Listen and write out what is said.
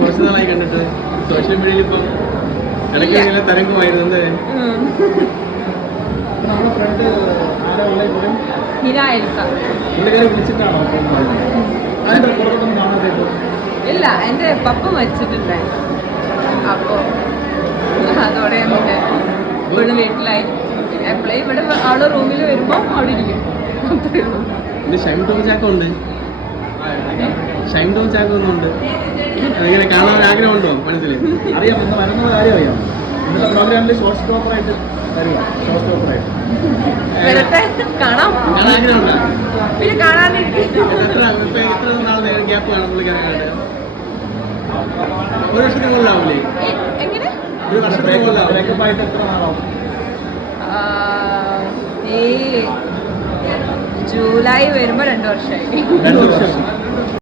കുറച്ച് നാളായി കണ്ടിട്ട് സോഷ്യൽ മീഡിയയിൽ ഇപ്പം ഇടയ്ക്ക് ഇങ്ങനെ തരംഗമായിരുന്നു. എന്ത് നമ്മുടെ ഫ്രണ്ട് ആരാ ഉള്ളത് ഇപ്പോഴും? പുള്ളിക്കാരെ വിളിച്ചിട്ടാണോ? അതിന്റെ പുറത്തൊന്നും കാണാത്തപ്പോൾ ഇല്ല, എൻ്റെ പപ്പ മരിച്ചിട്ടുണ്ടായി. അപ്പോൾ അതോടെ ഇവിടെ വീട്ടിലായി. എപ്പോഴും ഇവിടെ അവളുടെ റൂമിൽ വരുമ്പോൾ അവിടെ ഇരിക്കും. അത്രേ ഉള്ളൂ. ഇത് ഷൈൻ ടോം ചാക്കോ ഉണ്ട്, ഷൈൻ ടോം ചാക്കോ ഒന്നുണ്ട്. അതിങ്ങനെ കാണാൻ ആഗ്രഹമുണ്ടോ മനസ്സിൽ? അറിയാം, ഇന്ന് വരുന്ന കാര്യം അറിയാം. ഇന്നത്തെ പ്രോഗ്രാമിൽ ഷോ സ്റ്റോപ്പറായിട്ട് വരിക. ഷോ സ്റ്റോപ്പറായിട്ട് വരട്ടെ, കാണാം. കാണാൻ ആഗ്രഹമുണ്ടോ? പിന്നെ കാണാനിരിക്കും. എത്ര നാൾ ഗ്യാപ്പ് വേണം പുള്ളിക്കാരനായിട്ട്? ഒരു വർഷത്തിന് മുകളിലാവില്ലേ? എങ്ങനെ? ഒരു വർഷത്തിന് മുകളിലാവും. ബ്രേക്കപ്പായിട്ട് എത്ര നാളാവും? ഈ ജൂലൈ വരുമ്പോൾ 2 വർഷമായി. 2 വർഷം.